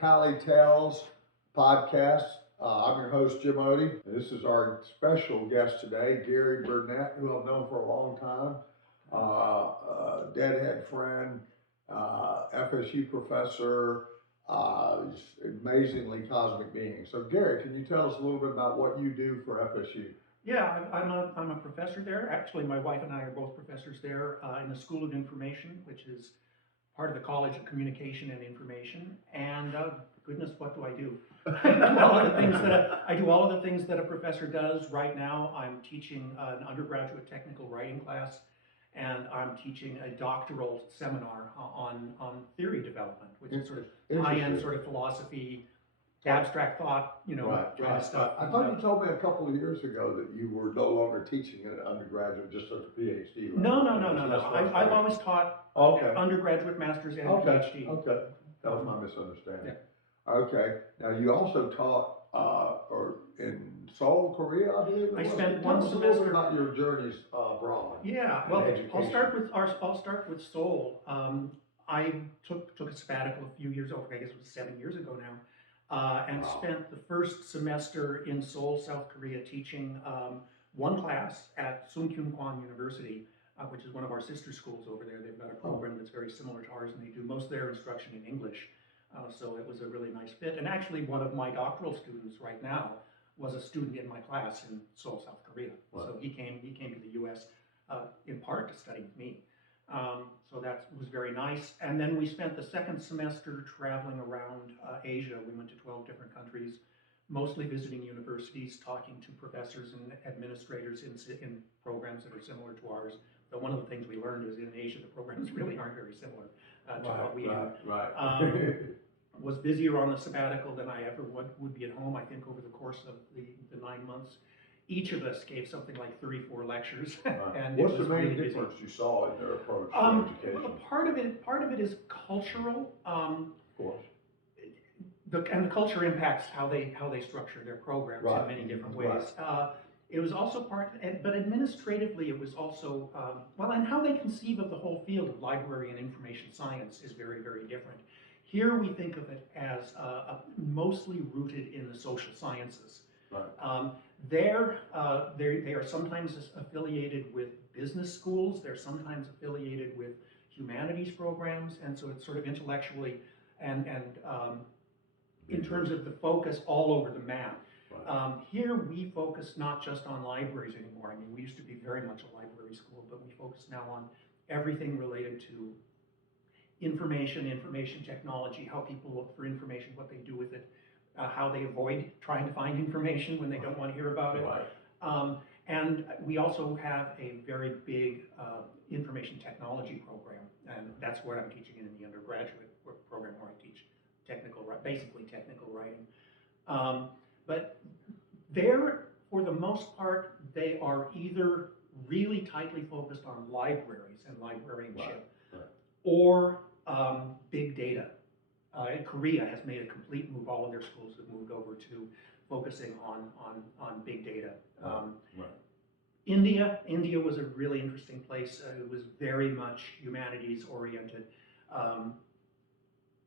Tally Tales podcast. I'm your host, Jim Odie. This is our special guest today, Gary Burnett, who I've known for a long time, Deadhead friend, FSU professor, amazingly cosmic being. So, Gary, can you tell us a little bit about what you do for FSU? Yeah, I'm a professor there. Actually, my wife and I are both professors there in the School of Information, which is part of the College of Communication and Information. And goodness, what do I do? I do all of the things that a professor does. Right now, I'm teaching an undergraduate technical writing class, and I'm teaching a doctoral seminar on theory development, which is sort of high-end sort of philosophy, abstract thought, kind of stuff. I thought you told me a couple of years ago that you were no longer teaching at an undergraduate, just at a PhD level. No. I've always taught undergraduate, master's, and PhD. Okay, that was my misunderstanding. Yeah. Okay, now you also taught or in Seoul, Korea, I believe. I spent Tell one us semester. A little bit about your journeys abroad. Yeah, well, I'll start with Seoul. I took a sabbatical a few years over. I guess it was 7 years ago now. And spent the first semester in Seoul, South Korea, teaching one class at Sungkyunkwan University, which is one of our sister schools over there. They've got a program that's very similar to ours, and they do most of their instruction in English. So it was a really nice fit. And actually, one of my doctoral students right now was a student in my class in Seoul, South Korea. Wow. So he came to the U.S. In part to study with me. So that was very nice. And then we spent the second semester traveling around Asia. We went to 12 different countries, mostly visiting universities, talking to professors and administrators in programs that are similar to ours. But one of the things we learned is in Asia, the programs really aren't very similar to what we do. Right. Was busier on the sabbatical than I ever would be at home. I think over the course of the 9 months. Each of us gave something like 34 lectures. And what's the main difference you saw in their approach to education? Well, part of it is cultural. Of course. And the culture impacts how they structure their programs in many different ways. It was also but administratively it was also, and how they conceive of the whole field of library and information science is very, very different. Here we think of it as mostly rooted in the social sciences. Right. They are sometimes affiliated with business schools. They're sometimes affiliated with humanities programs, and so it's sort of intellectually and in terms of the focus all over the map. Right. Here we focus not just on libraries anymore. I mean, we used to be very much a library school, but we focus now on everything related to information technology, how people look for information, what they do with it, how they avoid trying to find information when they don't want to hear about it. Right. And we also have a very big information technology program, and that's what I'm teaching in the undergraduate program, where I teach basically technical writing. But there, for the most part, they are either really tightly focused on libraries and librarianship, or big data. Korea has made a complete move. All of their schools have moved over to focusing on big data. India was a really interesting place. It was very much humanities oriented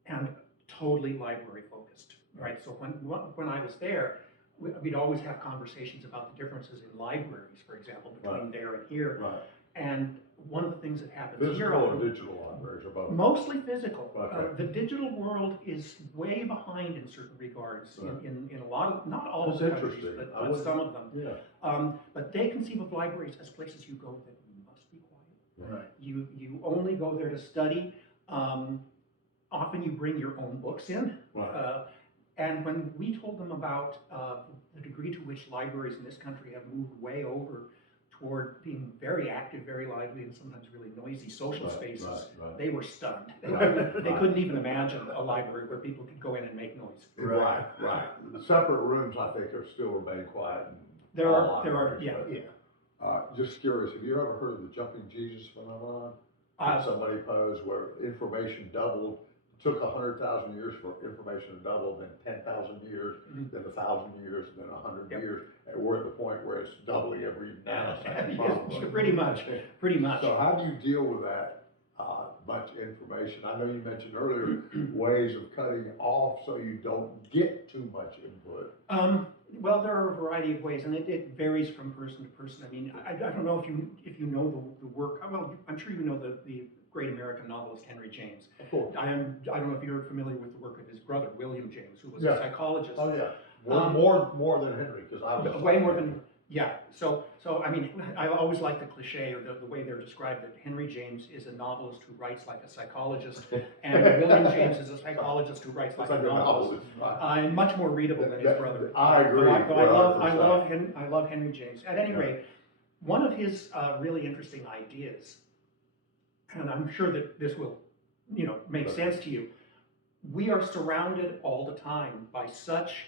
and totally library focused. Right. So when I was there, we'd always have conversations about the differences in libraries, for example, between there and here. Right. And one of the things that happens physical here, or digital libraries, or both? Mostly physical. Okay. The digital world is way behind in certain regards. In a lot of, not all of the countries, but some of them. Yeah. But they conceive of libraries as places you go that you must be quiet. Right. You only go there to study. Often you bring your own books in. Right. And when we told them about the degree to which libraries in this country have moved way over toward being very active, very lively, and sometimes really noisy social spaces, they were stunned. They couldn't even imagine a library where people could go in and make noise. Right. The separate rooms, I think, are still remain quiet. There are, just curious, have you ever heard of the jumping Jesus phenomenon? Somebody posed where information doubled. Took 100,000 years for information to double, then 10,000 years, then 1,000 years, then 100 years, and we're at the point where it's doubling every nanosecond. Pretty much. So how do you deal with that? much information. I know you mentioned earlier ways of cutting off so you don't get too much input. Well, there are a variety of ways, and it varies from person to person. I mean, I don't know if you know the work. Well, I'm sure you know the great American novelist Henry James. Of course. I don't know if you're familiar with the work of his brother William James, who was Yeah. a psychologist. Oh yeah, more than Henry, because I was Way more than. Yeah, so I mean, I always like the cliche or the way they're described, that Henry James is a novelist who writes like a psychologist, and William James is a psychologist who writes like a novelist, right. and much more readable than his brother. I agree. But I love Henry James. At any rate, one of his really interesting ideas, and I'm sure that this will, make sense to you. We are surrounded all the time by such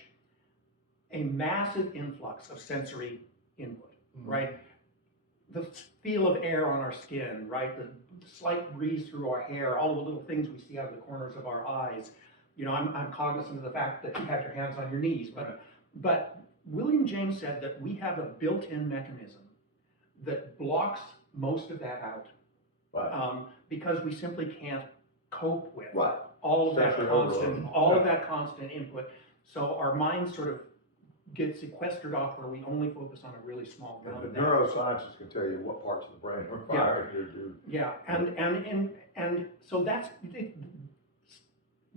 a massive influx of sensory input, right? The feel of air on our skin, right? The slight breeze through our hair, all the little things we see out of the corners of our eyes. I'm cognizant of the fact that you have your hands on your knees, but William James said that we have a built-in mechanism that blocks most of that out, because we simply can't cope with all of that constant input. So our minds sort of get sequestered off where we only focus on a really small amount of that. Neuroscientists can tell you what parts of the brain are firing. Yeah, and so that's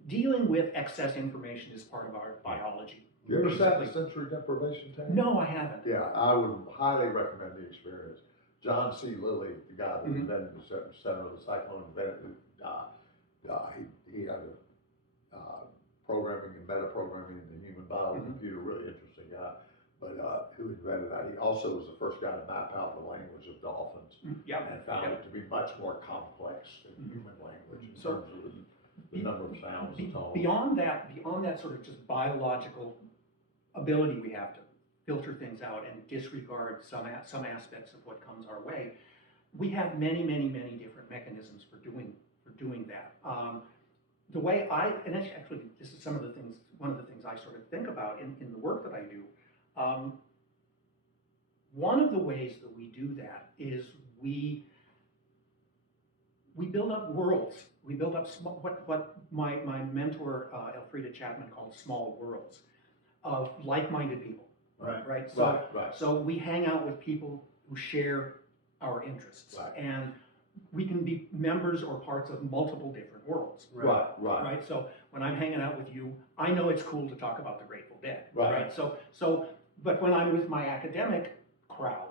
dealing with excess information is part of our biology. You ever sat in a sensory deprivation tank? No, I haven't. Yeah, I would highly recommend the experience. John C. Lilly, the guy that invented the center of the cyclone, he had a programming and meta-programming in the human body computer, really interesting guy. But who invented that? He also was the first guy to map out the language of dolphins and found it to be much more complex than human language in terms of the number of sounds and tones. Beyond that sort of just biological ability we have to filter things out and disregard some aspects of what comes our way, we have many different mechanisms for doing that. The way and actually this is one of the things I sort of think about in the work that I do. One of the ways that we do that is we build up worlds. We build up what my mentor Elfrida Chapman called small worlds of like-minded people. Right. So we hang out with people who share our interests, and we can be members or parts of multiple different worlds. Right. So when I'm hanging out with you, I know it's cool to talk about the Grateful Dead. Right. So, but when I'm with my academic crowd,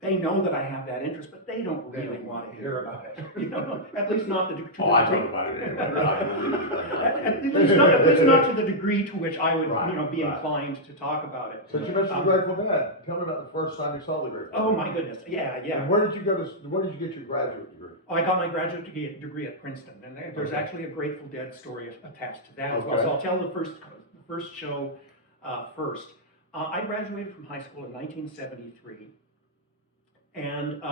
they know that I have that interest, but they don't really want to hear about it. At least not the degree. I talk about it anyway. At least not to the degree to which I would, be inclined to talk about it. Since you mentioned the Grateful Dead, tell me about the first time you saw the Grateful Dead. Oh my goodness, yeah. And where did you get your graduate degree? I got my graduate degree at Princeton, and there's actually a Grateful Dead story attached to that as well. So I'll tell the first show first. I graduated from high school in 1973. And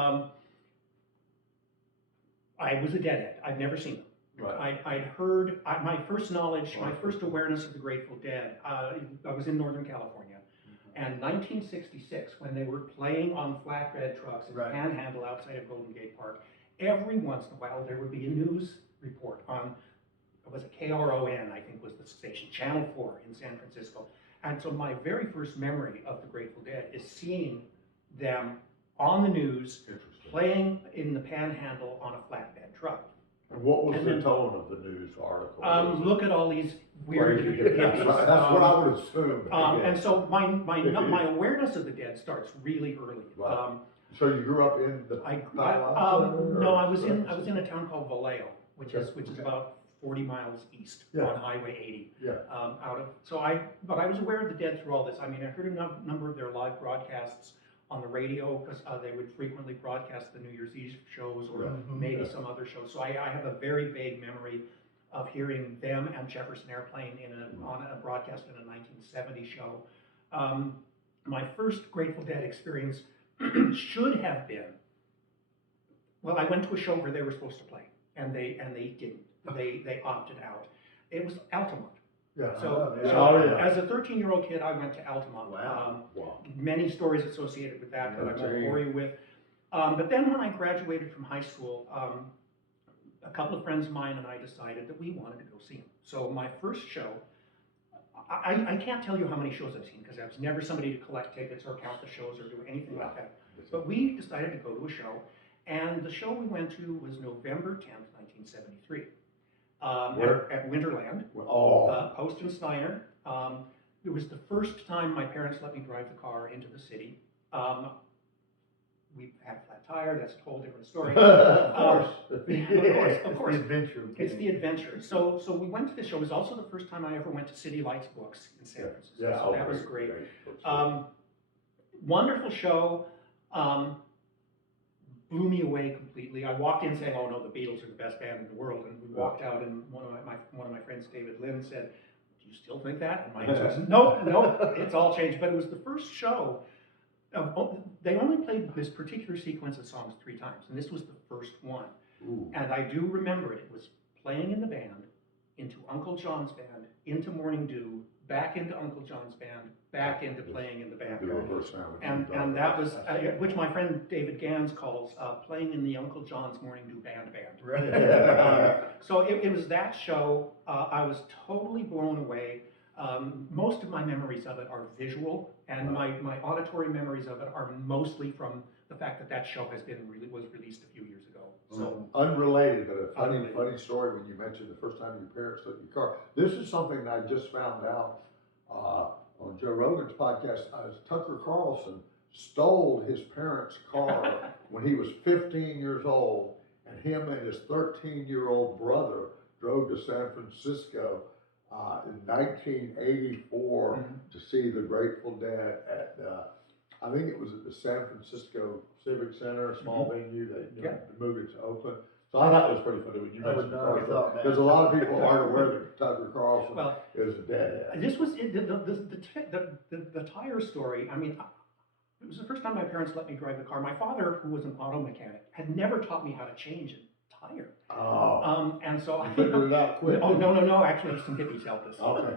I was a Deadhead. I'd never seen them. I'd heard my first knowledge, my first awareness of the Grateful Dead. I was in Northern California, and 1966, when they were playing on flatbed trucks in the Panhandle outside of Golden Gate Park, every once in a while there would be a news report on, was it KRON, I think was the station, Channel 4 in San Francisco. And so my very first memory of the Grateful Dead is seeing them on the news, playing in the Panhandle on a flatbed truck. And what was the tone of the news article? Look at all these weird hippies. That's what I would assume. And so my awareness of the Dead starts really early. So you grew up in the no, I was in a town called Vallejo, which is about 40 miles east on Highway 80. But I was aware of the Dead through all this. I mean, I heard a number of their live broadcasts on the radio, because they would frequently broadcast the New Year's Eve shows or maybe some other shows. So I have a very vague memory of hearing them and Jefferson Airplane on a broadcast in a 1970 show. My first Grateful Dead experience should have been, well, I went to a show where they were supposed to play, and they didn't. They opted out. It was Altamont. As a 13-year-old kid, I went to Altamont. Many stories associated with that I won't bore you with. But then when I graduated from high school, a couple of friends of mine and I decided that we wanted to go see him. So my first show, I can't tell you how many shows I've seen because I was never somebody to collect tickets or count the shows or do anything like that. But we decided to go to a show, and the show we went to was November 10th, 1973. At Winterland, Post and Steiner. It was the first time my parents let me drive the car into the city. We had a flat tire, that's a whole different story. Of course. The adventure. It's the adventure. So we went to the show. It was also the first time I ever went to City Lights Books in San Francisco. Yeah, so that was great. Wonderful show. Blew me away completely. I walked in saying, "Oh no, the Beatles are the best band in the world," and we walked out, and one of my friends, David Lynn, said, "Do you still think that?" And my answer was, "No, it's all changed." But it was the first show. They only played this particular sequence of songs 3 times, and this was the first one. Ooh. And I do remember it. It was playing in the band, into Uncle John's band, into Morning Dew, back into Uncle John's band, back into playing in the band. And that was, which my friend David Gans calls playing in the Uncle John's Morning Dew band. So it was that show. I was totally blown away. Most of my memories of it are visual, and my auditory memories of it are mostly from the fact that show was released a few years ago. So unrelated, but a funny story when you mentioned the first time your parents took your car. This is something that I just found out on Joe Rogan's podcast. Tucker Carlson stole his parents' car when he was 15 years old, and him and his 13-year-old brother drove to San Francisco in 1984 to see the Grateful Dead at, I think it was at the San Francisco Civic Center, a small venue. They moved it to Oakland. So I thought it was pretty funny when you mentioned the car show, because a lot of people aren't aware that Tucker Carlson is a Deadhead. This was the tire story. I mean, it was the first time my parents let me drive the car. My father, who was an auto mechanic, had never taught me how to change a tire. And so I figured it out quick. Oh no! Actually, some hippies helped us. Okay.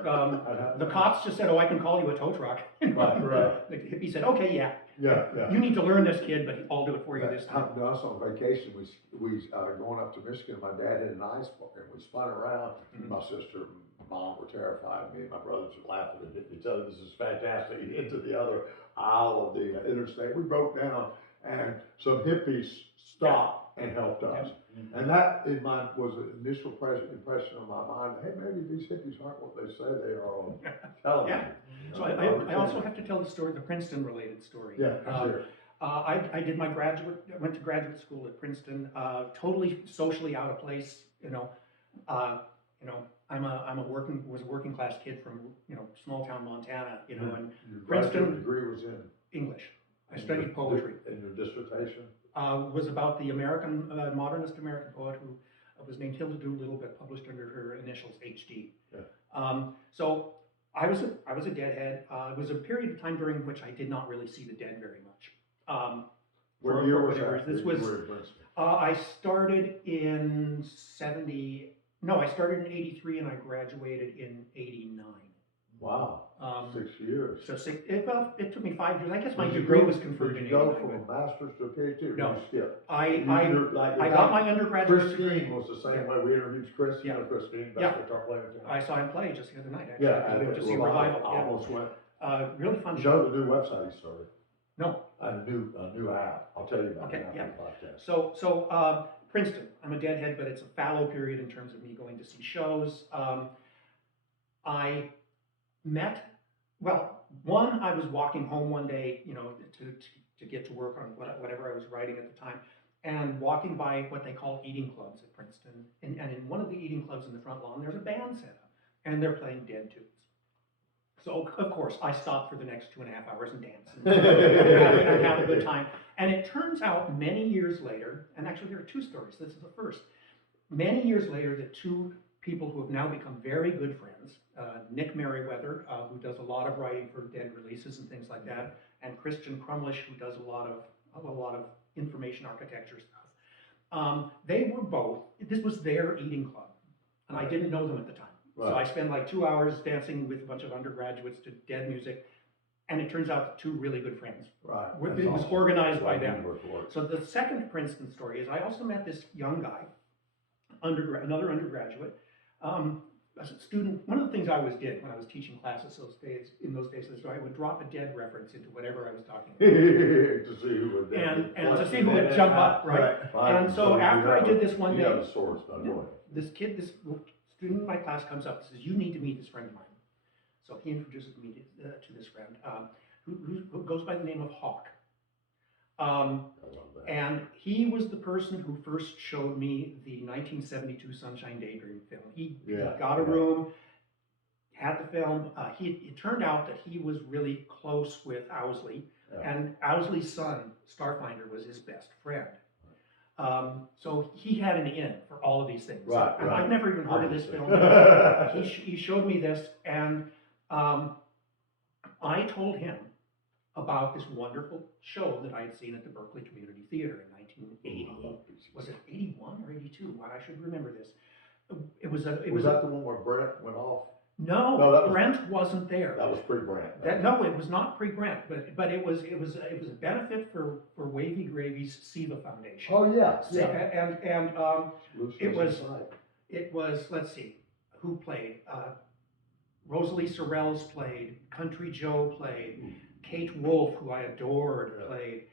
The cops just said, "Oh, I can call you a tow truck." Right. The hippie said, "Okay, yeah. Yeah. You need to learn this, kid, but I'll do it for you this time." Us on vacation, we going up to Michigan. My dad had an ice book, and we spun around. My sister and mom were terrified. Me and my brothers were laughing at each other. This is fantastic. Into the other aisle of the interstate, we broke down, and some hippies stopped and helped us. And that was an initial impression on my mind. Hey, maybe these hippies aren't what they say they are on television. So I also have to tell the story, the Princeton related story. Sure. I went to graduate school at Princeton, totally socially out of place. I'm a working class kid from small town Montana. And your Princeton degree was in English. I studied poetry. And your dissertation was about the modernist American poet who was named Hilda Doolittle, but published under her initials HD. So I was a Deadhead. It was a period of time during which I did not really see the Dead very much. What year was that? This was. I started in I started in 83 and I graduated in 89. Wow. 6 years. So it took me 5 years. I guess my degree was conferred in 89. Did you go from a master's to a PhD? No. You skip? I got my undergraduate degree. Christine was the same way. We introduced Christine. Christine, best guitar player. I saw him play just the other night, actually. Yeah, I went to see Revival. I almost went. Really fun You show. know the new website he started? No. A new app. I'll tell you about it after the podcast. So Princeton, I'm a Deadhead, but it's a fallow period in terms of me going to see shows. I was walking home one day, to get to work on whatever I was writing at the time, and walking by what they call eating clubs at Princeton. And in one of the eating clubs in the front lawn, there's a band set up, and they're playing Dead tunes. So, of course, I stopped for the next 2.5 hours and danced and have a good time. And it turns out many years later, and actually there are 2 stories, this is the first. Many years later, that 2 people who have now become very good friends, Nick Merriweather, who does a lot of writing for Dead releases and things like that, and Christian Crumlish, who does a lot of information architecture stuff. They were both, this was their eating club, and I didn't know them at the time. So I spent like 2 hours dancing with a bunch of undergraduates to Dead music, and it turns out 2 really good friends. Right. It was organized by them. So the second Princeton story is I also met this young guy another undergraduate. As a student, one of the things I always did when I was teaching classes in those days is I would drop a Dead reference into whatever I was talking about. To see who would. And to see who would jump up, right? And so after I did this one day, you have a source, by the way. this student in my class comes up and says, "You need to meet this friend of mine." So he introduces me to this friend who goes by the name of Hawk. And he was the person who first showed me the 1972 Sunshine Daydream film. He got a room, had the film. It turned out that he was really close with Owsley, and Owsley's son, Starfinder, was his best friend. So he had an in for all of these things. Right, and right. I've never even heard of this film. He showed me this, and I told him about this wonderful show that I had seen at the Berkeley Community Theater in 1980. Was it 81 or 82? Well, I should remember this. Was that the one where Brent went off? No, Brent wasn't there. That was pre-Brent. No, it was not pre-Brent, but it was a benefit for Wavy Gravy's SIVA Foundation. Oh yeah, And it was let's see, who played? Rosalie Sorrells played. Country Joe played. Kate Wolf, who I adored, played.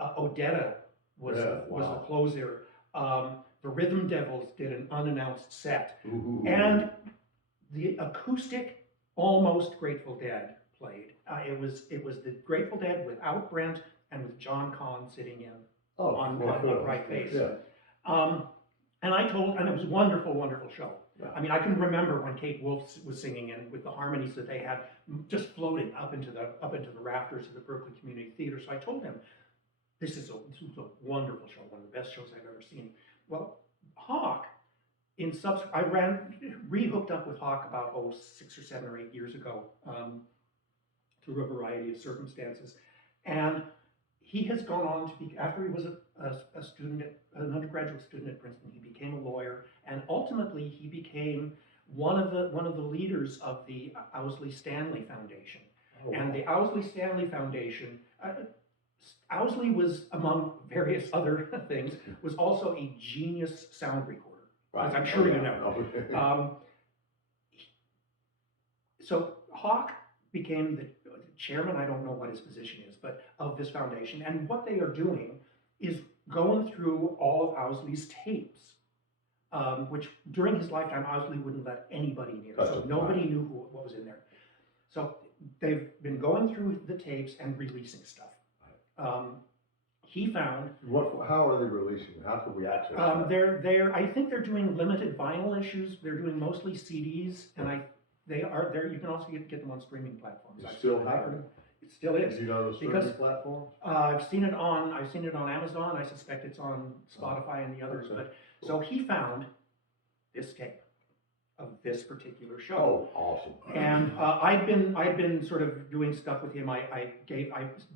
Odetta was the closer. The Rhythm Devils did an unannounced set. Ooh. And the acoustic, almost Grateful Dead played. It was the Grateful Dead without Brent and with John Conn sitting in on right face. Yeah. And it was a wonderful, wonderful show. Yeah. I mean, I can remember when Kate Wolf was singing and with the harmonies that they had just floating up into the rafters of the Berkeley Community Theater. So I told him, this was a wonderful show, one of the best shows I've ever seen. Well, Hawk, I re-hooked up with Hawk about 6 or 7 or 8 years ago through a variety of circumstances, and he has gone on to be, after he was a student, an undergraduate student at Princeton, he became a lawyer, and ultimately he became one of the leaders of the Owsley Stanley Foundation. Oh, and the Owsley Stanley Foundation, Owsley was, among various other things, was also a genius sound recorder. Right. As I'm sure you know. So Hawk became the chairman, I don't know what his position is, but of this foundation. And what they are doing is going through all of Owsley's tapes, which during his lifetime, Owsley wouldn't let anybody near. So nobody knew what was in there. So they've been going through the tapes and releasing stuff. He found. How are they releasing? How can we access that? I think they're doing limited vinyl issues. They're doing mostly CDs, and they are there. You can also get them on streaming platforms. It's still happening. It still is. Do you know the streaming platforms? I've seen it on Amazon. I suspect it's on Spotify and the others. Okay. But so he found this tape of this particular show. Oh, awesome! And I'd been sort of doing stuff with him. I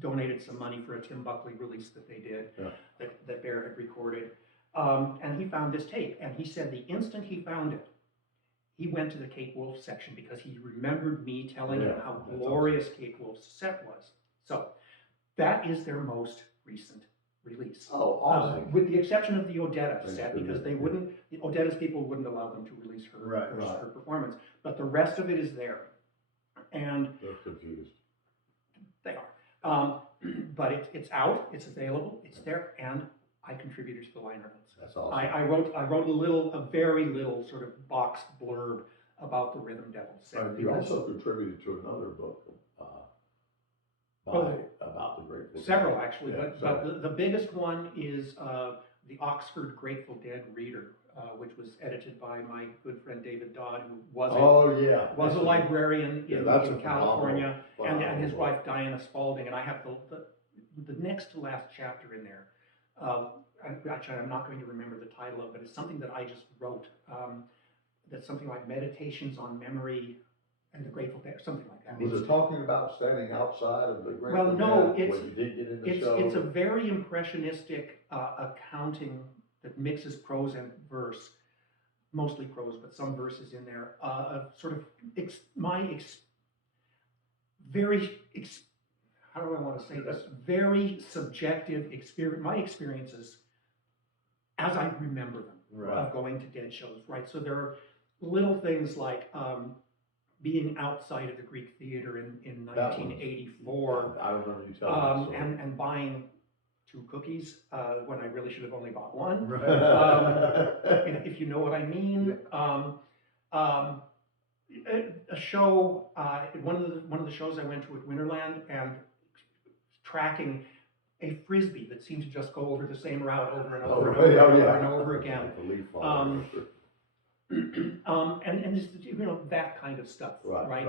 donated some money for a Tim Buckley release that they did, that Bear had recorded, and he found this tape. And he said the instant he found it, he went to the Kate Wolf section because he remembered me telling him how glorious Kate Wolf's set was. So that is their most recent release. Oh, awesome! With the exception of the Odetta set, because they wouldn't, Odetta's people wouldn't allow them to release her performance. But the rest of it is there, and they're confused. They are, but it's out, it's available, it's there, and I contributed to the liner notes. That's awesome. I wrote a very little sort of boxed blurb about the Rhythm Devils set. You also contributed to another book. About the Grateful Dead. Several, actually, but the biggest one is the Oxford Grateful Dead Reader, which was edited by my good friend David Dodd, who was a librarian in California, and his wife Diana Spalding, and I have the next to last chapter in there. Actually, I'm not going to remember the title of it, but it's something that I just wrote. That's something like Meditations on Memory and the Grateful Dead, something like that. Was it talking about standing outside of the Grateful Dead? Well, no, it's a very impressionistic accounting that mixes prose and verse, mostly prose, but some verses in there. Sort of how do I want to say this? Very subjective experience. My experiences as I remember them. of going to Dead shows, right? So there are little things like being outside of the Greek Theater in 1984, I remember you telling me that story. and buying 2 cookies when I really should have only bought 1. If you know what I mean. A show, one of the shows I went to at Winterland, and tracking a frisbee that seemed to just go over the same route over and over and over and over again. And just, that kind of stuff, right?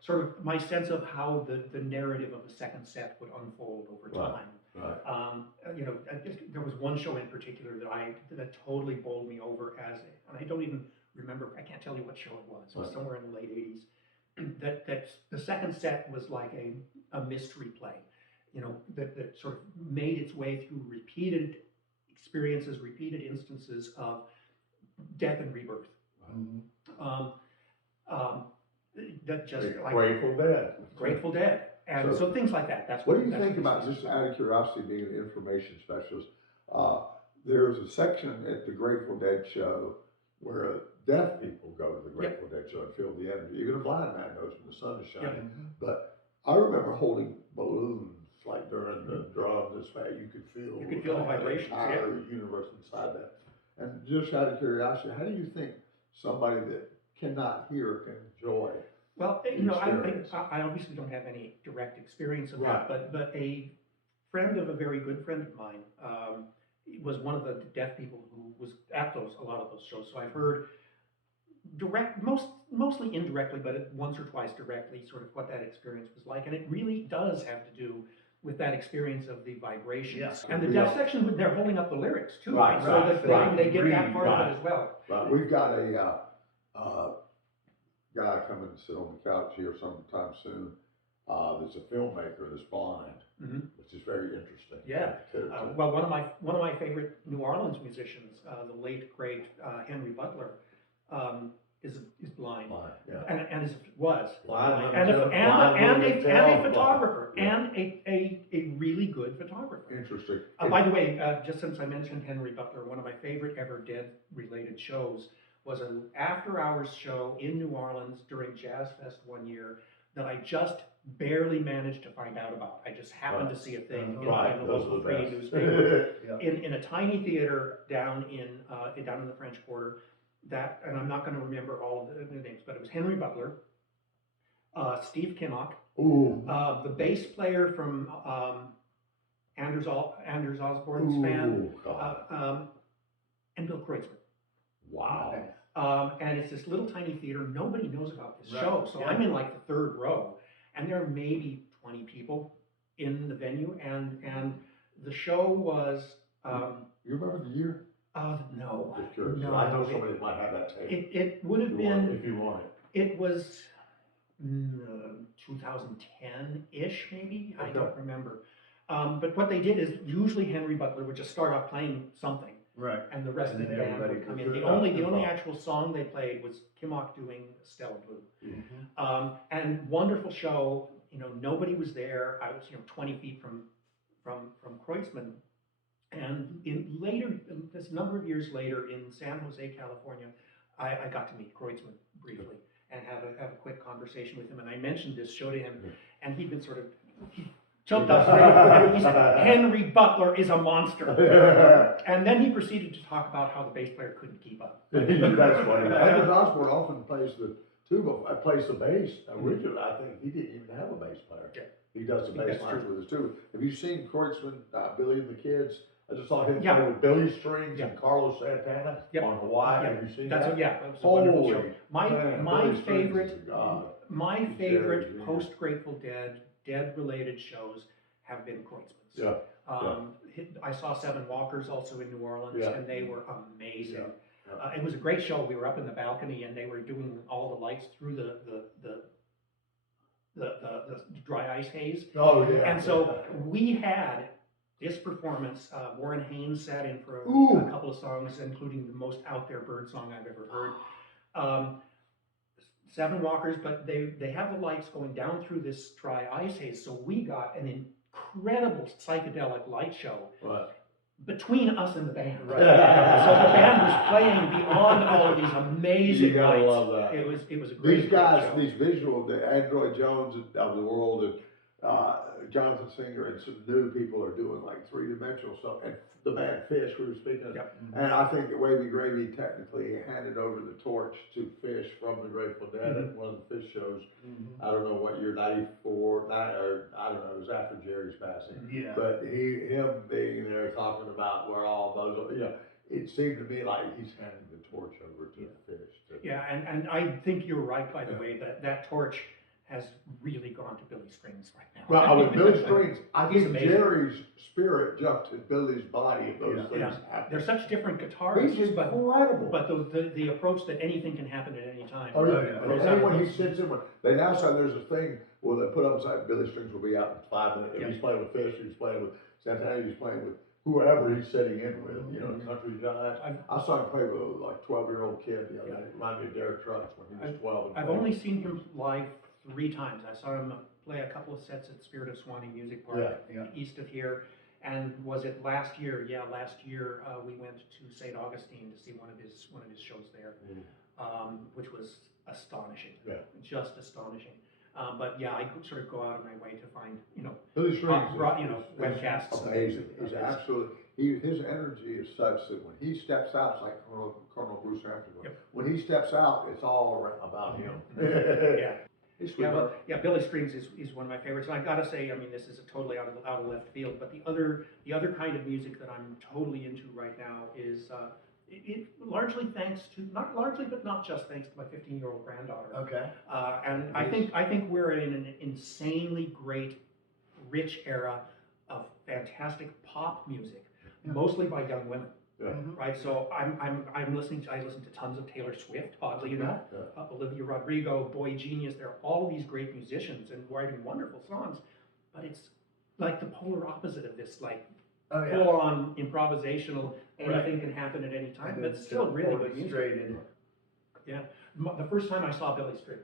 Sort of my sense of how the narrative of the second set would unfold over time. There was one show in particular that totally bowled me over and I don't even remember, I can't tell you what show it was. It was somewhere in the late 80s. That the second set was like a mystery play, that sort of made its way through repeated experiences, repeated instances of death and rebirth. That just like Grateful Dead, and so things like that. That's what do you think about, just out of curiosity, being an information specialist? There's a section at the Grateful Dead show where deaf people go to the Grateful Dead show and feel the energy. Even a blind man knows when the sun is shining. But I remember holding balloons like during the drum this way. You could feel the vibrations, the entire universe inside that. And just out of curiosity, how do you think somebody that cannot hear can enjoy? Well, I obviously don't have any direct experience of that, but a friend of a very good friend of mine was one of the deaf people who was at a lot of those shows. So I've heard mostly indirectly, but once or twice directly, sort of what that experience was like, and it really does have to do with that experience of the vibrations. Yes. And the deaf section, they're holding up the lyrics too, they get that part of it as well. Right. We've got a guy coming to sit on the couch here sometime soon. That's a filmmaker that's blind, which is very interesting. Yeah. Well, one of my favorite New Orleans musicians, the late great Henry Butler, is blind, and was blind, and a photographer, and a really good photographer. Interesting. By the way, just since I mentioned Henry Butler, one of my favorite ever Dead-related shows was an after-hours show in New Orleans during Jazz Fest one year that I just barely managed to find out about. I just happened to see a thing in the local free newspaper in a tiny theater down in the French Quarter. And I'm not going to remember all of the names, but it was Henry Butler, Steve Kinnock, the bass player from Anders Osborne's band, and Bill Kreutzmann. Wow. And it's this little tiny theater. Nobody knows about this show. So I'm in like the third row, and there are maybe 20 people in the venue. And the show was. You remember the year? No. Just curious. No. I know somebody that might have that tape. It would have been. If you want it. It was 2010-ish, maybe. I don't remember. But what they did is usually Henry Butler would just start off playing something. Right. And the rest of the band would come in. The only actual song they played was Kinnock doing Stella Blue. And wonderful show. Nobody was there. I was 20 feet from Kreutzmann. And this number of years later in San Jose, California, I got to meet Kreutzmann briefly and have a quick conversation with him. And I mentioned this show to him, and he'd been he jumped up and he said, "Henry Butler is a monster." And then he proceeded to talk about how the bass player couldn't keep up. That's funny. Anders Osborne often plays the tuba, plays the bass. Originally, I think he didn't even have a bass player. Yeah. He does the bass lines with his tuba. Have you seen Kreutzmann, Billy and the Kids? I just saw him play with Billy Strings and Carlos Santana on Hawaii. Have you seen that? That was a wonderful show. My favorite post Grateful Dead related shows have been Kreutzmann's. I saw Seven Walkers also in New Orleans, and they were amazing. It was a great show. We were up in the balcony, and they were doing all the lights through the dry ice haze. And so we had this performance. Warren Haynes sat in for a couple of songs, including the most out there bird song I've ever heard. Seven Walkers, but they have the lights going down through this dry ice haze, so we got an incredible psychedelic light show. between us and the band. Right. So the band was playing beyond all of these amazing You gotta lights. love that. It was a great These guys, show. these visual, the Android Jones of the world, and Jonathan Singer and some new people are doing like three-dimensional stuff. And the band Fish, we were speaking of, Yep. and I think that Wavy Gravy technically handed over the torch to Fish from the Grateful Dead at one of the Fish shows. I don't know what year, 94, or I don't know, it was after Jerry's passing. Yeah. But him being there talking about where all those, it seemed to me like he's handing the torch over to Fish. Yeah, and I think you're right, by the way, that torch has really gone to Billy Strings right now. Well, with Billy Strings, I He's think amazing. Jerry's spirit jumped in Billy's body if those things happened. They're such different guitarists, He's incredible. but the approach that anything can happen at any time. Oh, yeah. yeah. And then when he sits in, they now say there's a thing where they put up beside Billy Strings will be out in 5 minutes. If he's playing with Fish, he's playing with Santana, he's playing with whoever he's sitting in with, Country Giants. I saw him play with a like 12-year-old kid the other day. It reminded me of Derek Trucks when he was 12. I've only seen him live 3 times. I saw him play a couple of sets at Spirit of Swanee Music Park, east of here. And was it last year? Yeah, last year we went to St. Augustine to see one of his shows there, which was astonishing. Yeah. Just astonishing. But yeah, I could sort of go out of my way to find Billy Strings webcasts. Amazing. He's absolutely, his energy is such that when he steps out, it's like Colonel Bruce Hampton. When he steps out, it's all about him. Yeah. He's Billy Strings is one of my favorites, and I gotta say, I mean, this is a totally out of left field, but the other kind of music that I'm totally into right now is it largely thanks to, not largely, but not just thanks to my 15-year-old granddaughter. Okay. And I think we're in an insanely great, rich era of fantastic pop music, mostly by young women. Yeah. Right, so I listen to tons of Taylor Swift, oddly enough, Olivia Rodrigo, Boy Genius. They're all of these great musicians and writing wonderful songs, but it's like the polar opposite of this, like full-on improvisational. Anything can happen at any time, but still really good music. Yeah, the first time I saw Billy Strings,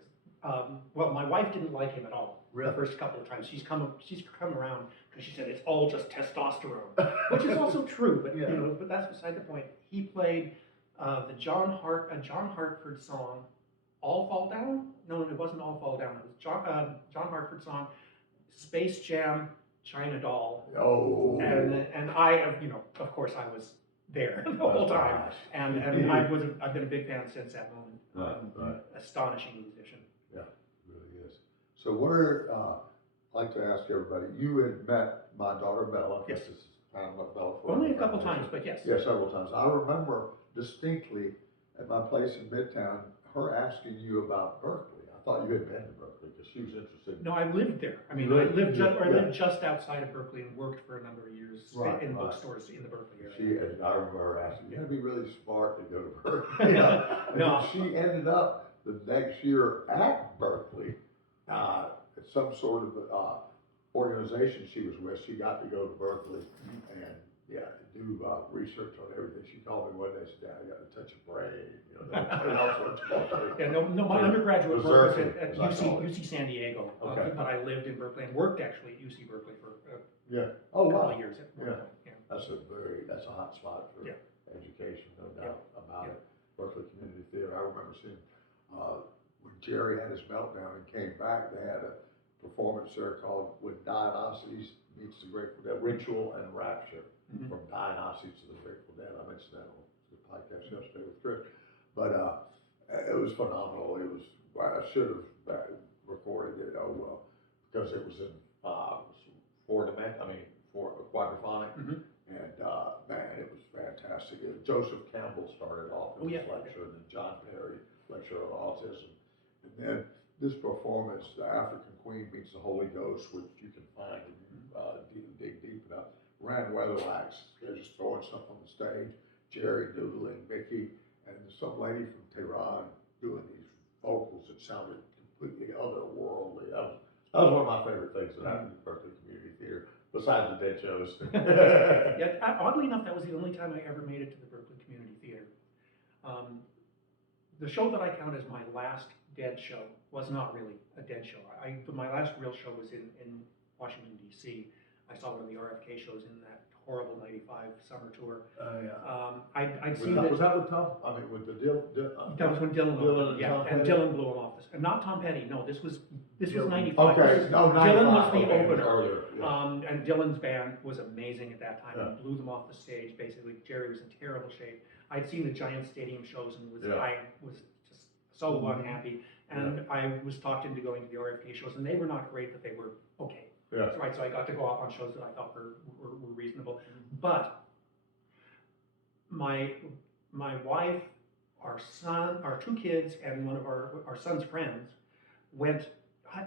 well, my wife didn't like him at all. Really? The first couple of times she's come around because she said it's all just testosterone, which is also true. But but that's beside the point. He played a John Hartford song, "All Fall Down." No, it wasn't "All Fall Down." It was John Hartford song, "Space Jam," "China Doll." Oh. And I, of course, I was there the whole time, and I've been a big fan since that moment. Right. Astonishing musician. Yeah, it really is. So I'd like to ask everybody, you had met my daughter Bella. Yes. This is kind of what Bella. Only a couple times, but yes. Yeah, several times. I remember distinctly at my place in Midtown, her asking you about Berkeley. I thought you had been to Berkeley because she was interested. No, I lived there. I mean, Really? I lived just outside of Berkeley and worked for a number of years in bookstores in the Berkeley area. I remember her asking, you gotta be really smart to go to Berkeley. No. She ended up the next year at Berkeley, at some sort of organization she was with. She got to go to Berkeley and do research on everything. She called me one day and said, "Dad, I got to touch a brain." And all sorts of stuff. Yeah, no, my undergraduate work was at Berserking, UC San Diego, Okay. but I lived in Berkeley and worked actually at UC Berkeley for Oh, a couple wow. of years. That's a hot spot for education, no doubt about it. Berkeley Community Theater. I remember seeing when Jerry had his meltdown and came back, they had a performance there called "When Dionysus Meets the Grateful Dead," Ritual and Rapture, from Dionysus to the Grateful Dead. I mentioned that on the podcast yesterday with Chris, but it was phenomenal. I should have recorded it. Oh well, because it was in for quadraphonic, and man, it was fantastic. Joseph Campbell started off with his lecture, and then John Perry lecture on autism, and then this performance, the African Queen meets the Holy Ghost, which you can find if you dig deep enough. Rand Weatherwax, they're just throwing stuff on the stage. Jerry doodling, Mickey, and some lady from Tehran doing these vocals that sounded completely otherworldly. That was one of my favorite things that happened at Berkeley Community Theater, besides the dead shows. Oddly enough, that was the only time I ever made it to the Berkeley Community Theater. The show that I count as my last dead show was not really a dead show. My last real show was in Washington, D.C. I saw one of the RFK shows in that horrible '95 summer tour. Oh, yeah. I'd seen Was that with Tom, I mean, with the that was when Dylan Dylan and yeah, Tom and Petty? Dylan blew him off. And not Tom Petty, no, this was Dylan. '95. Okay, no, Dylan 95, was the okay, it was opener. earlier, yeah. And Dylan's band was amazing at that time, Yeah. and blew them off the stage, basically. Jerry was in terrible shape. I'd seen the Giant Stadium shows and Yeah. I was just so unhappy. And I was talked into going to the RFK shows, and they were not great, but they were okay. Yeah. That's right, so I got to go off on shows that I thought were reasonable. But my wife, our son, our two kids, and one of our son's friends went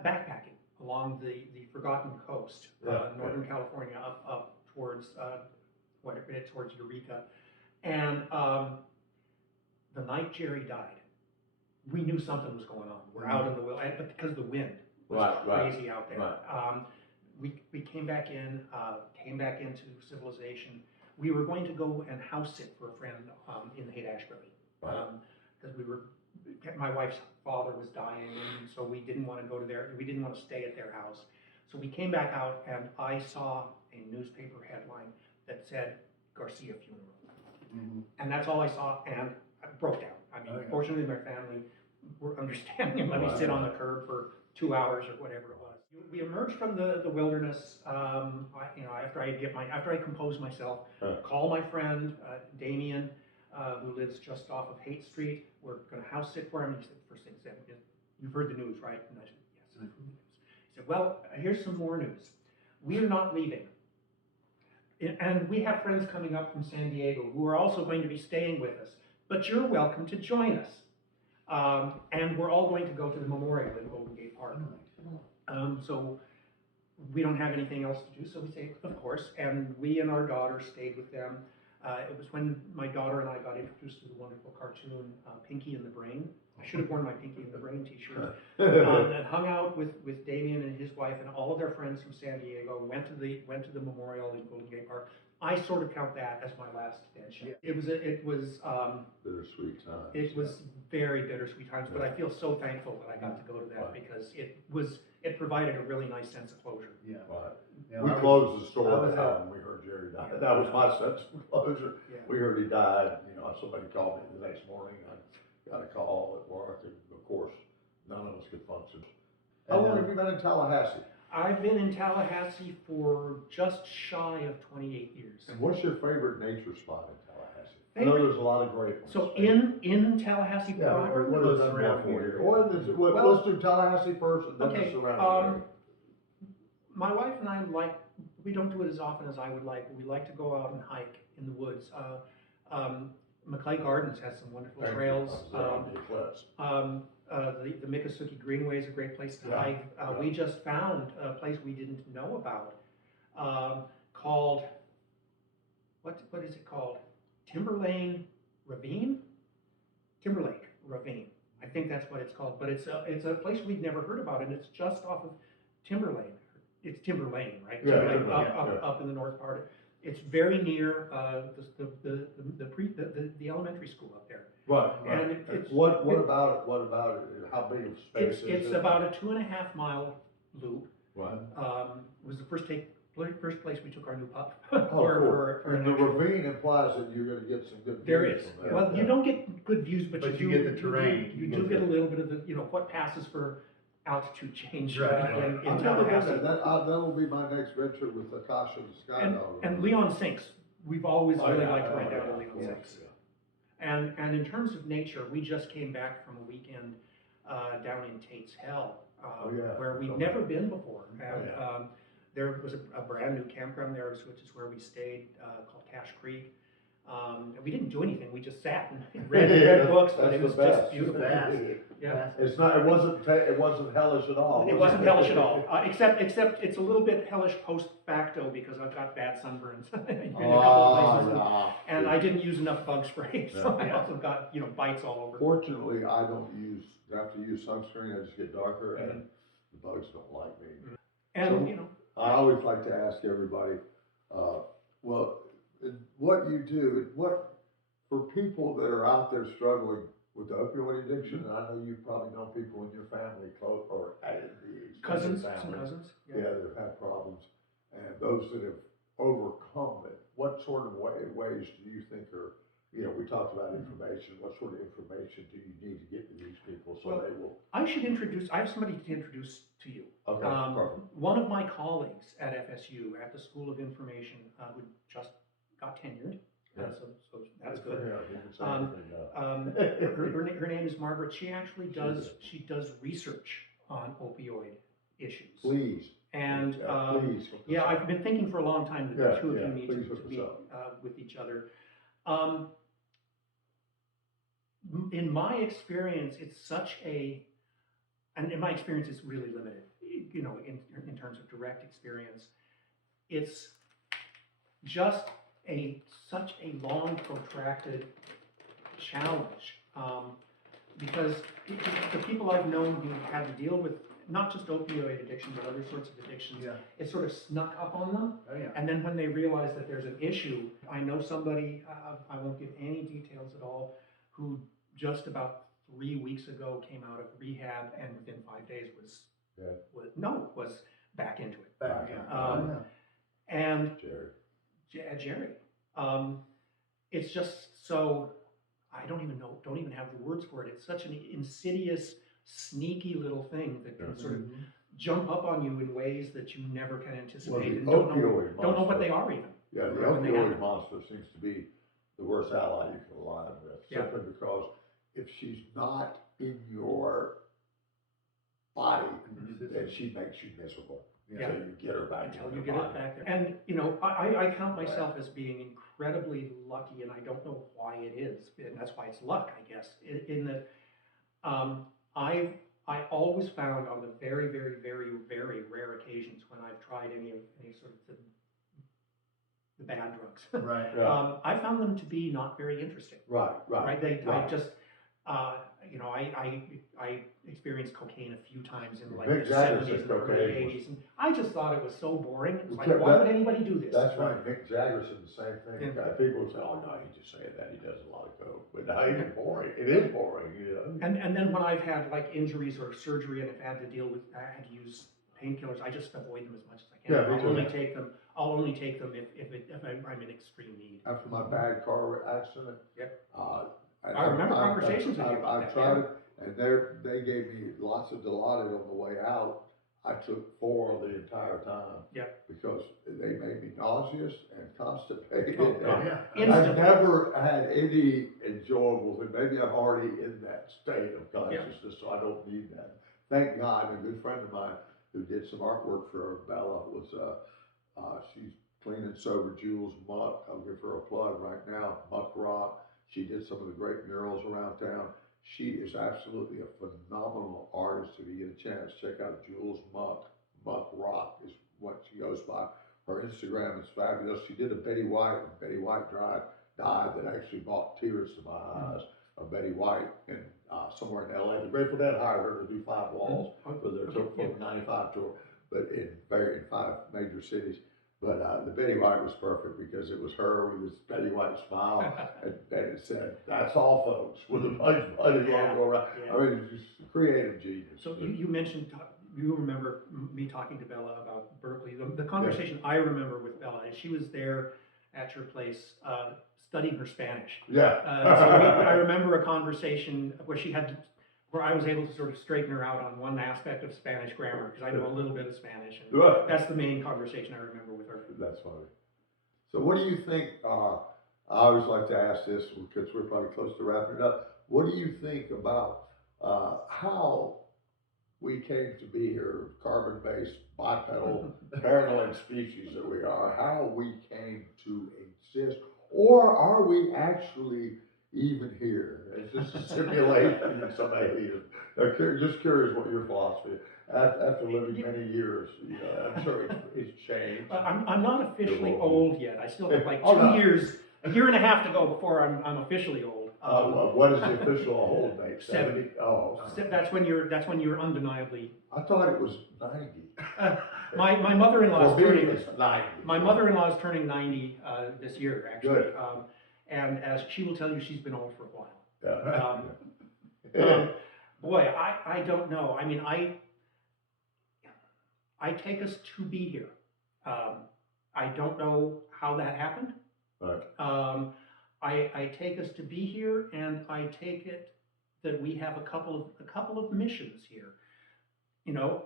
backpacking along the Forgotten Coast, Northern California, up towards towards Eureka. And the night Jerry died, we knew something was going on. We're out in the wild, but because the wind was crazy out there. Right. We came back into civilization. We were going to go and house sit for a friend in Haight-Ashbury. Because my wife's father was dying, and so we didn't want to go to we didn't want to stay at their house. So we came back out, and I saw a newspaper headline that said Garcia funeral. And that's all I saw, and I broke down. I mean, fortunately my family were understanding and let me sit on the curb for 2 hours or whatever it was. We emerged from the wilderness, after I composed myself, call my friend, Damien, who lives just off of Haight Street. We're going to house sit for him. He said, first thing he said, "You've heard the news, right?" And I said, "Yes, I've heard the news." He said, "Well, here's some more news. We are not leaving. And we have friends coming up from San Diego who are also going to be staying with us, but you're welcome to join us. And we're all going to go to the memorial in Golden Gate Park." So we don't have anything else to do, so we say, of course, and we and our daughter stayed with them. It was when my daughter and I got introduced to the wonderful cartoon Pinky and the Brain. I should have worn my Pinky and the Brain t-shirt. And hung out with Damien and his wife and all of their friends from San Diego, went to the memorial in Golden Gate Park. I sort of count that as my last adventure. It was Bittersweet times. it was very bittersweet times, but I feel so thankful that I got to go to that because it provided a really nice sense of closure. Yeah. Right. Yeah, We I was- closed the I store was when we heard Jerry died. That was my sense of closure. Yeah. We heard he died, somebody called me the next morning, I got a call at work, and of course, none of us could function. How long have you been in Tallahassee? I've been in Tallahassee for just shy of 28 years. And what's your favorite nature spot in Tallahassee? I know there's a lot of great ones. So in Tallahassee Yeah, proper? what is that around for here? you? Or let's do Tallahassee first and then Okay, the surrounding area. my wife and I we don't do it as often as I would like, but we like to go out and hike in the woods. Maclay Gardens has some wonderful trails. The eclipse. The Miccosukee Greenway is a great place to Yeah, hike. We just found a place we didn't know about called, what is it called? Timberlake Ravine? Timberlake Ravine. I think that's what it's called, but it's a place we'd never heard about, and it's just off of Timberlane. It's Timberlane, right? Yeah, Timberlane, Timberlane, up in the north part. It's very near the elementary school up there. Right, And right. it's- What about it? What about it? How big of space is it? It's about a 2.5 mile loop. Right. It was the first place we took our new pup. Oh, cool. for And an the actual- ravine implies that you're gonna get some good There views is. from there. Well, you don't get good views, but But you you do get the terrain. You do get a little bit of the, what passes for altitude change Right. in I've never been Tallahassee. there. That'll be my next venture with Akasha and Sky Dog. And Leon Sinks. We've always Oh, really yeah, liked to ride yeah, down to yeah, Leon yeah. Sinks. And in terms of nature, we just came back from a weekend down in Tate's Hell, where we'd Oh, never yeah. been before. And yeah. there was a brand new campground there, which is where we stayed, called Cache Creek. And we didn't do anything. We just sat and read books, but it was just beautiful. Yeah. It's not. It wasn't hellish at all. It wasn't hellish at all, except it's a little bit hellish post facto because I've got bad sunburns in a couple of places, and I didn't use enough bug spray, so I also got bites all over. Fortunately, I don't have to use sunscreen. I just get darker, and the bugs don't like me. And I always like to ask everybody, what you do, for people that are out there struggling with the opioid addiction, and I know you probably know people in your family, or the extended cousins, some family. cousins. Yeah, they've had problems, and those that have overcome it, what sort of ways do you think are, we talked about information, what sort of information do you need to get to these people so Well, they will? I have somebody to introduce to you. Okay, perfect. One of my colleagues at FSU, at the School of Information, who just got tenured, Yeah. so that's good. Yeah, you can say Um, anything, Her name is Margaret. She actually she does research on opioid issues. Please. And Please. yeah, I've been thinking for a long time that the two of you need please to hook us meet up. with each other. In my experience, it's such a, and in my experience, it's really limited. In terms of direct experience, it's just such a long, protracted challenge. Because the people I've known who had to deal with not just opioid addiction, but other sorts of addictions, it sort of snuck up on them. Oh, yeah. And then when they realize that there's an issue, I know somebody, I won't give any details at all, who just about 3 weeks ago came out of rehab and within 5 days was back into it. And Jerry, it's just so, I don't even have the words for it. It's such an insidious, sneaky little thing that can sort of jump up on you in ways that you never can anticipate, and don't know what they are even. Yeah, the opioid monster seems to be the worst ally you can align with, simply because if she's not in your body, then she makes you miserable. Yeah. So you get her back Until in you your get body. it back there. And, I count myself as being incredibly lucky, and I don't know why it is, and that's why it's luck, I guess, in that I always found on the very, very, very, very rare occasions when I've tried any sort of the bad drugs, Right. I found them to be not very interesting. Right. I just, I experienced cocaine a few times in like Mick the Jagger 70s said and early cocaine was- 80s, and I just thought it was so boring. It was like, Yeah, why would anybody do this? That's right. Mick Jagger said the same thing. Yeah. People say, "Oh no, he just said that. He does a lot of coke." But no, it's boring. It is boring, And then when I've had like injuries or surgery and I've had to use painkillers, I just avoid them as much as I can. Yeah, me I'll too. only take them if I'm in extreme need. After my bad car accident. Yep. I remember conversations with you about I've that, tried it, and they gave me lots of Dilaudid on the way out. I took 4 the entire time. Yep. Because they made me nauseous and constipated. Oh, God. Yeah. And I've never had any enjoyable thing. Maybe I'm already in that state of consciousness, so I don't need that. Thank God, a good friend of mine who did some artwork for Bella was, she's clean and sober, Jules Muck. I'll give her a plug right now, Muck Rock. She did some of the great murals around town. She is absolutely a phenomenal artist. If you get a chance, check out Jules Muck. Muck Rock is what she goes by. Her Instagram is fabulous. She did a Betty White, when Betty White died, that actually brought tears to my eyes of Betty White. And somewhere in LA, the Grateful Dead hired her to do 5 walls for their tour, for the 95 tour, but in 5 major cities. But the Betty White was perfect because it was her with this Betty White smile, and it said, "That's all, folks," with a bunch of money logo around. Yeah. I mean, it's just creative genius. So you mentioned, you remember me talking to Bella about Berkeley. The conversation I remember with Bella is she was there at your place studying her Spanish. Yeah. I remember a conversation where I was able to sort of straighten her out on one aspect of Spanish grammar, because I know a little bit of Spanish, and Right. that's the main conversation I remember with her. That's funny. So what do you think, I always like to ask this because we're probably close to wrapping it up. What do you think about how we came to be here, carbon-based, bipedal, paranoid species that we are, how we came to exist, or are we actually even here? Is this a simulation of some alien? Just curious what your philosophy is. After living many years, I'm sure it's changed. I'm not officially old yet. I still have like Oh, 2 no. years, a year and a half to go before I'm officially old. What is the official old date? 70. Oh, That's when you're undeniably. I thought it was 90. My mother-in-law For is me, turning. it's 90. My mother-in-law is turning 90 this year, actually. Good. And as she will tell you, she's been old for a while. Yeah. Boy, I don't know. I mean, I take us to be here. I don't know how that happened. Right. I take us to be here, and I take it that we have a couple of missions here. You know,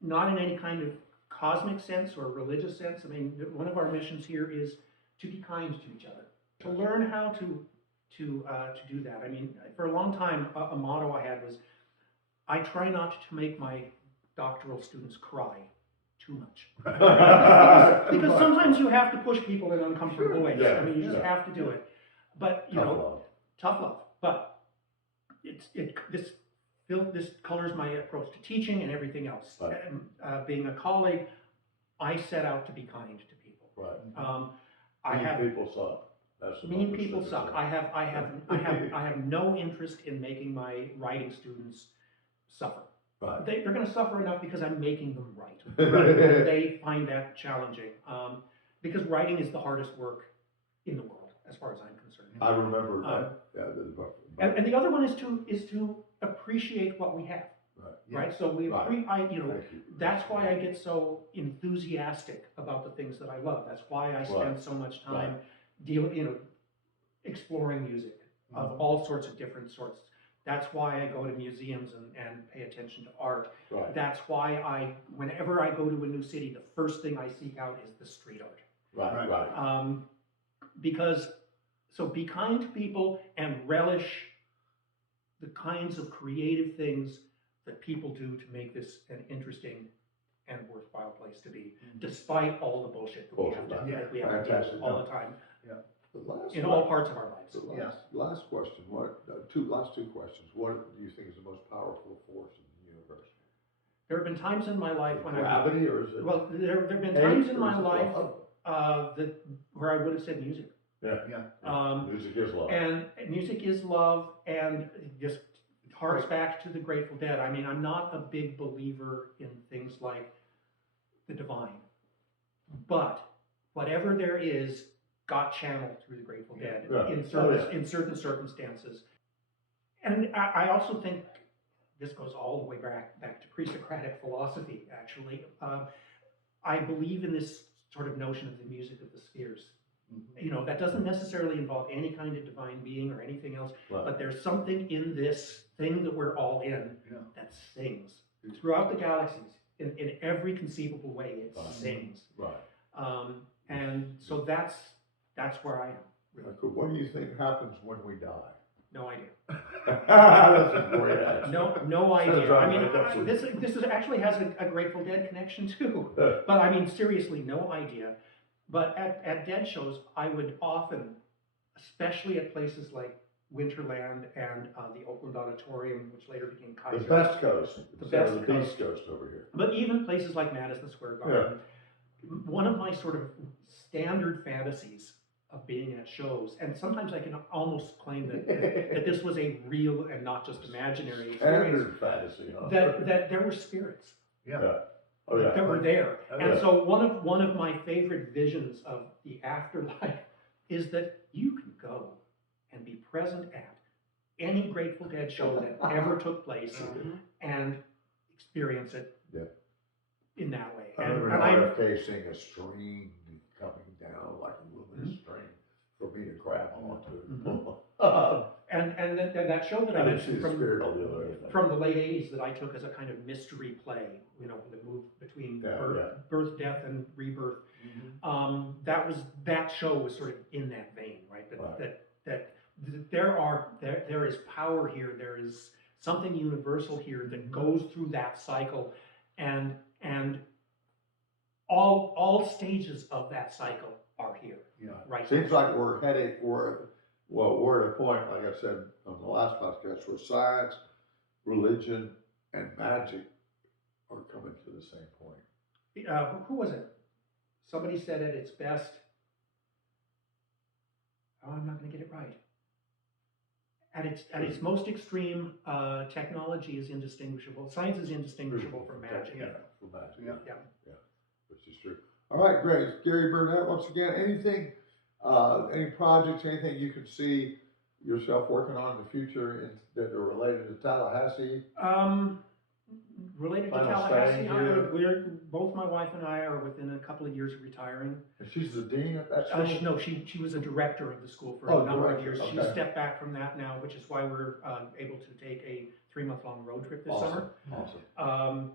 not in any kind of cosmic sense or religious sense. I mean, one of our missions here is to be kind to each other, to learn how to do that. I mean, for a long time, a motto I had was, I try not to make my doctoral students cry too much. Because sometimes you have to push people in uncomfortable ways. Yeah, I mean, you just yeah. have to do it. But, you Tough know, love. tough love. But this colors my approach to teaching and everything else. Right. And, being a colleague, I set out to be kind to people. Right. I have Mean people suck. That's the mean number people six. suck. I have no interest in making my writing students suffer. Right. They're going to suffer enough because I'm making them write. And they find that challenging, because writing is the hardest work in the world, as far as I'm concerned. I remember And the other one is to appreciate what we have. Right. So Right. you know, that's why I get so enthusiastic about the things that I love. That's why I spend so much time exploring music of all sorts of different sorts. That's why I go to museums and pay attention to art. Right. That's why whenever I go to a new city, the first thing I seek out is the street art. Right. Because, so be kind to people and relish the kinds of creative things that people do to make this an interesting and worthwhile place to be, despite all the bullshit that we have to deal with all the time, in all parts of our lives. Last question. Last two questions. What do you think is the most powerful force in the universe? There have been times in my life when gravity, or is it? Well, there have been times in my life where I would have said music. Music is love. And music is love, and just harks back to the Grateful Dead. I mean, I'm not a big believer in things like the divine, but whatever there is got channeled through the Grateful Dead in certain circumstances. And I also think this goes all the way back to pre-Socratic philosophy, actually. I believe in this sort of notion of the music of the spheres. You know, that doesn't necessarily involve any kind of divine being or anything else, but there's something in this thing that we're all in that sings throughout the galaxies in every conceivable way. It sings. Right. And so that's where I am. Really. Cool. What do you think happens when we die? No idea. That's a great answer. No idea. I mean, this actually has a Grateful Dead connection too. But I mean, seriously, no idea. But at Dead shows, I would often, especially at places like Winterland and the Oakland Auditorium, which later became Kaiser. The best coast. The best the East Coast over here. But even places like Madison Square Garden. One of my sort of standard fantasies of being at shows, and sometimes I can almost claim that this was a real and not just imaginary experience. Standard fantasy, huh? That there were spirits. Oh, yeah. That were there. And so one of my favorite visions of the afterlife is that you can go and be present at any Grateful Dead show that ever took place and experience it in that way. I remember RFK seeing a string coming down, like a luminous string, for me to grab onto. And that show that I mentioned from the late 80s that I took as a kind of mystery play, you know, that moved between birth, death, and rebirth. That show was sort of in that vein, right? That there is power here. There is something universal here that goes through that cycle, and all stages of that cycle are here. Right. Seems like we're at a point, like I said on the last podcast, where science, religion, and magic are coming to the same point. Who was it? Somebody said at its best. Oh, I'm not going to get it right. At its most extreme, technology is indistinguishable. Science is indistinguishable from magic. From magic. Which is true. All right, great. Gary Burnett, once again, anything, any projects, anything you could see yourself working on in the future that are related to Tallahassee? Related to Plan on Tallahassee, staying here? both my wife and I are within a couple of years of retiring. And she's the dean at that school? No, she was a director of the school for Oh, a number of director, years. She okay. stepped back from that now, which is why we're able to take a 3-month-long road trip this Awesome, summer.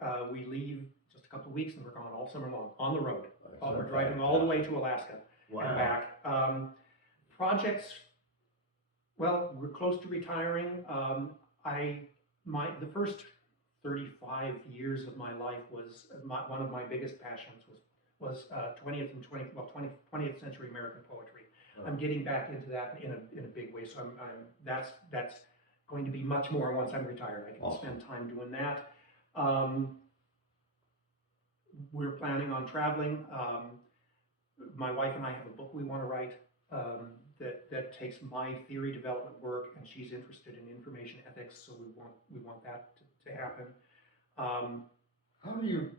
awesome. We leave just a couple of weeks and we're gone all summer long, on the road. That's We're driving all the way to Alaska Wow. and back. Projects, well, we're close to retiring. The first 35 years of my life was one of my biggest passions was 20th century American poetry. I'm getting back into that in a big way. So that's going to be much more once I'm retired. I can spend time doing that. We're planning on traveling. My wife and I have a book we want to write that takes my theory development work, and she's interested in information ethics, so we want that to happen. How do you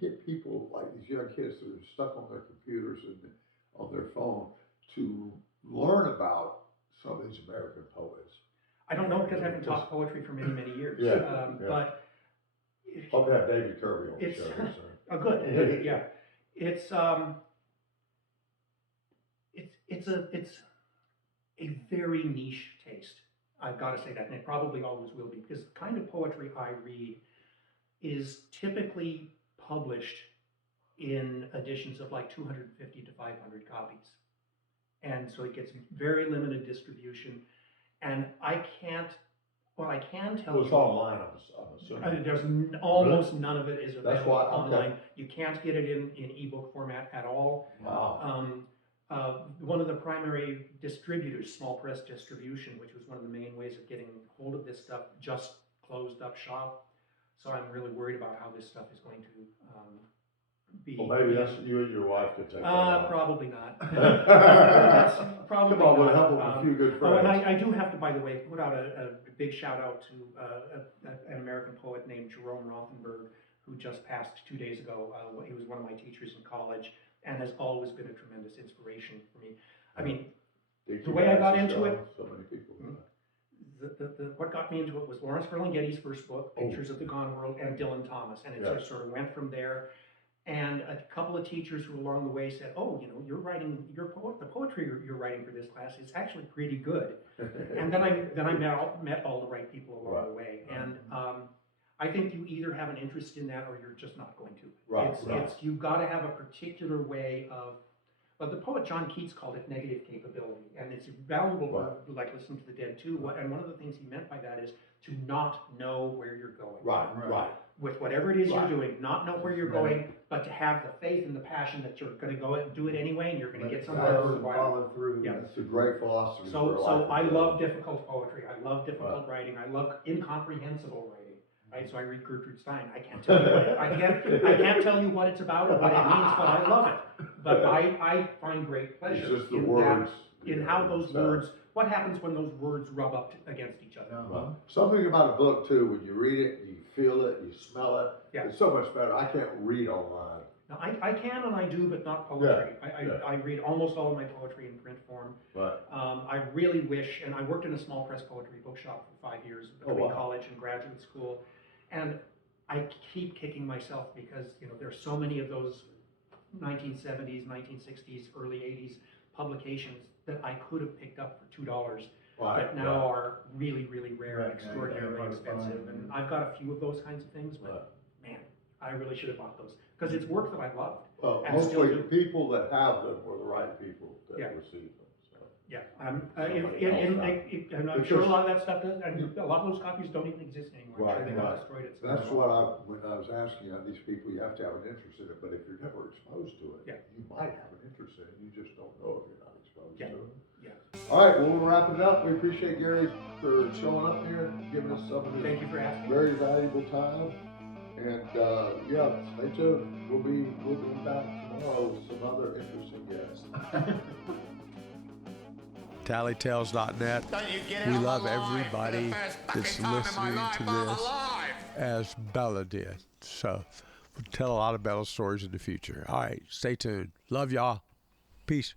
get people like these young kids that are stuck on their computers and on their phone to learn about some of these American poets? I don't know, because I haven't taught poetry for many years. Yeah. But Hope to have David Kirby on the it's show here soon. good, yeah. It's a very niche taste. I've got to say that, and it probably always will be, because the kind of poetry I read is typically published in editions of like 250 to 500 copies. And so it gets very limited distribution. And I can tell Well, it's you, online, I'm assuming. there's almost none of it is That's available why, okay. online. You can't get it in ebook format at all. Wow. One of the primary distributors, Small Press Distribution, which was one of the main ways of getting hold of this stuff, just closed up shop. So I'm really worried about how this stuff is going to be. Well, maybe that's you and your wife could take that on. Probably not. Come on, with the help of a few good friends. And I do have to, by the way, put out a big shout out to an American poet named Jerome Rothenberg, who just passed 2 days ago. He was one of my teachers in college and has always been a tremendous inspiration for me. I mean, the way I got into it, so many people. what got me into it was Lawrence Ferlinghetti's first book, Pictures of the Gone World, and Dylan Thomas, and it just sort of went from there. And a couple of teachers who along the way said, "Oh, you're writing the poetry you're writing for this class is actually pretty good." And then I met all the right people along the way, and I think you either have an interest in that or you're just not going to. You've got to have a particular way of. Well, the poet John Keats called it negative capability, and it's valuable for like listening to the Dead too. And one of the things he meant by that is to not know where you're going. Right. With whatever it is you're doing, not know where you're going, but to have the faith and the passion that you're going to go and do it anyway, and you're going to get somewhere. Follow through. Yeah. It's a great philosophy. So I love difficult poetry. I love difficult writing. I love incomprehensible writing. Right? So I read Gertrude Stein. I can't tell you I can't tell you what it's about or what it means, but I love it. But I find great pleasure It's just the in words. in how those words. What happens when those words rub up against each other? Something about a book too, when you read it, you feel it, you smell it. Yeah. It's so much better. I can't read online. Now, I can and I do, but not poetry. I read almost all of my poetry in print form. Right. I really wish, and I worked in a small press poetry bookshop for 5 years between college and graduate school, and I keep kicking myself because there's so many of those 1970s, 1960s, early 80s publications that I could have picked up for $2, that now are really, really rare and extraordinarily expensive. And I've got a few of those kinds of things, but man, I really should have bought those because it's work that I loved. Well, and still hopefully do. the people that have them were the right people that receive them. So. Yeah, and I'm sure a lot of that stuff does, and a lot of those copies don't even exist anymore. I'm sure they got destroyed at some That's point. when I was asking these people, you have to have an interest in it, but if you're never exposed to it, you might have an interest in it, you just don't know if you're not exposed to it. All right, well, we'll wrap it up. We appreciate Gary for showing up here and giving us some of his Thank you for asking. very valuable time. And stay tuned. We'll be back tomorrow with some other interesting guests. Tallytales.net. We love everybody that's listening to this, as Bella did. So we'll tell a lot of Bella stories in the future. All right, stay tuned. Love y'all. Peace.